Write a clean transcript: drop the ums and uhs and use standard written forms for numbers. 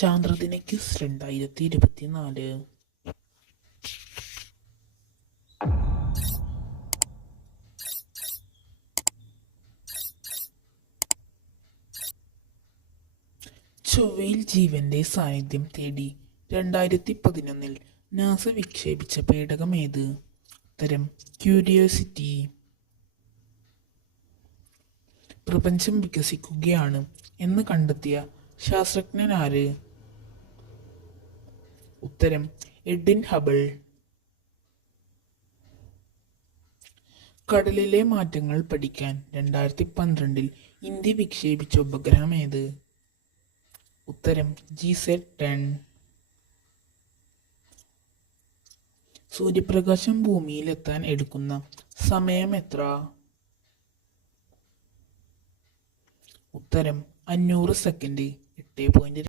ചാന്ദ്രദിന quiz 2024. ചൊവ്വയിൽ ജീവന്റെ സാന്നിധ്യം തേടി 2011 നാസ വിക്ഷേപിച്ച പേടകം ഏത്? ഉത്തരം ക്യൂരിയോസിറ്റി. പ്രപഞ്ചം വികസിക്കുകയാണ് എന്ന് കണ്ടെത്തിയ ശാസ്ത്രജ്ഞൻ ആര്? ഉത്തരം എഡ്വിൻ ഹബിൾ. കടലിലെ മാറ്റങ്ങൾ പഠിക്കാൻ 2012 ഇന്ത്യ വിക്ഷേപിച്ച ഉപഗ്രഹം ഏത്? ഉത്തരം GSAT-10. സൂര്യപ്രകാശം ഭൂമിയിലെത്താൻ എടുക്കുന്ന സമയം എത്ര? ഉത്തരം 500 സെക്കൻഡ്. 8.2